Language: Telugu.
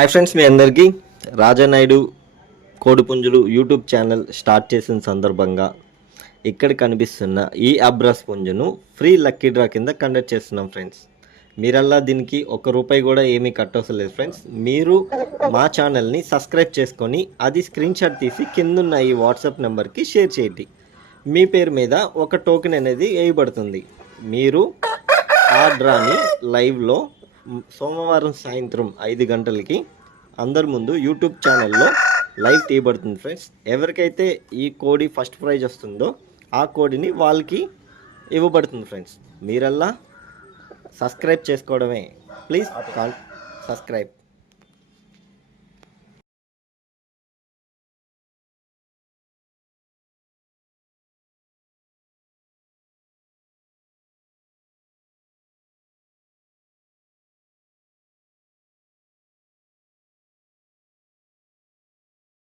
హాయ్ ఫ్రెండ్స్, మీ అందరికీ రాజానాయుడు కోడిపుంజులు యూట్యూబ్ ఛానల్ స్టార్ట్ చేసిన సందర్భంగా ఇక్కడ కనిపిస్తున్న ఈ అబ్రాస్ పుంజును ఫ్రీ లక్కీ డ్రా కింద కండక్ట్ చేస్తున్నాం ఫ్రెండ్స్. మీరల్లా దీనికి ₹1 కూడా ఏమీ కట్టవసరం లేదు ఫ్రెండ్స్. మీరు మా ఛానల్ని సబ్స్క్రైబ్ చేసుకొని అది స్క్రీన్ షాట్ తీసి కిందున్న ఈ వాట్సాప్ నెంబర్కి షేర్ చేయండి. మీ పేరు మీద ఒక టోకెన్ అనేది వేయబడుతుంది. మీరు ఆ డ్రాని లైవ్లో సోమవారం సాయంత్రం 5 గంటలకి అందరి ముందు యూట్యూబ్ ఛానల్లో లైవ్ తీయబడుతుంది ఫ్రెండ్స్. ఎవరికైతే ఈ కోడి ఫస్ట్ ప్రైజ్ వస్తుందో ఆ కోడిని వాళ్ళకి ఇవ్వబడుతుంది ఫ్రెండ్స్. మీరల్లా సబ్స్క్రైబ్ చేసుకోవడమే. Please subscribe.